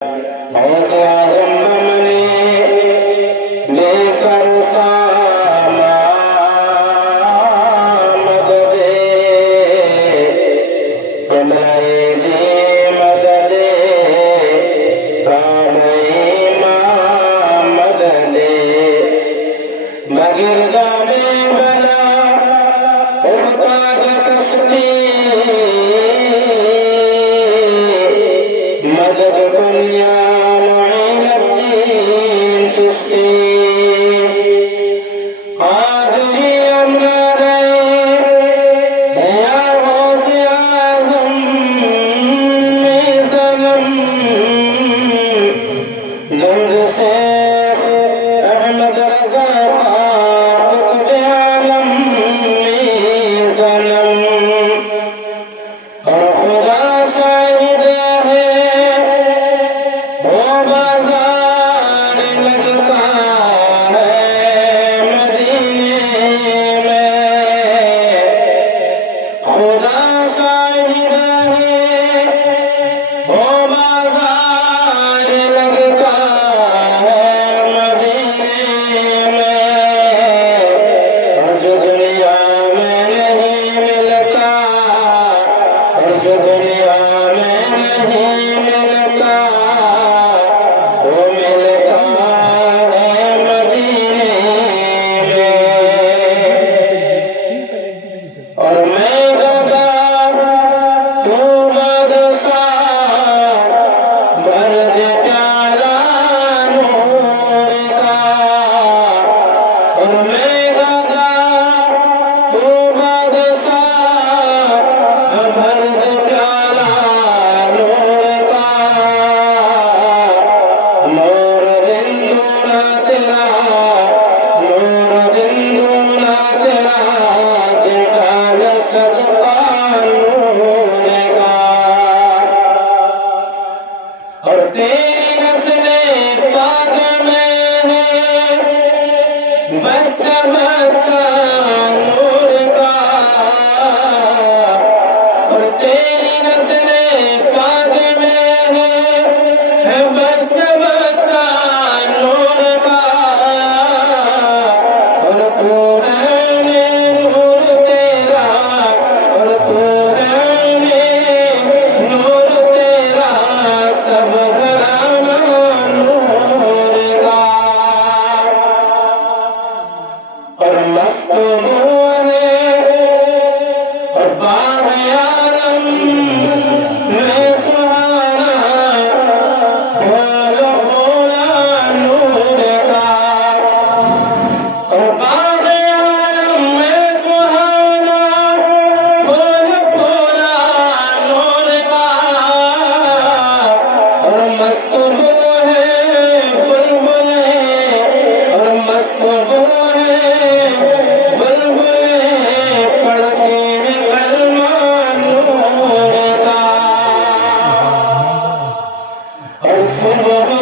ऐसे आजम बमने बेसरसामा मददे जलाए दे मददे कामई मददे मगर जामे बला उबताद कश्ती मदद दुनिया बच्चा बच्चा नूर का और तेरी नस्ले पाक में है बच्चा बच्चा नूर का और तू रहने नूर तेरा और तू रहने नूर तेरा सब घराना नूर का और मस्त मोहरे और बाग आलम में सुहाना फूल फूला नूर का और बाग आलम में सुहाना फूल फूला नूर का और मस्त मोहे बुलबुले और मस्त मोहे सुबह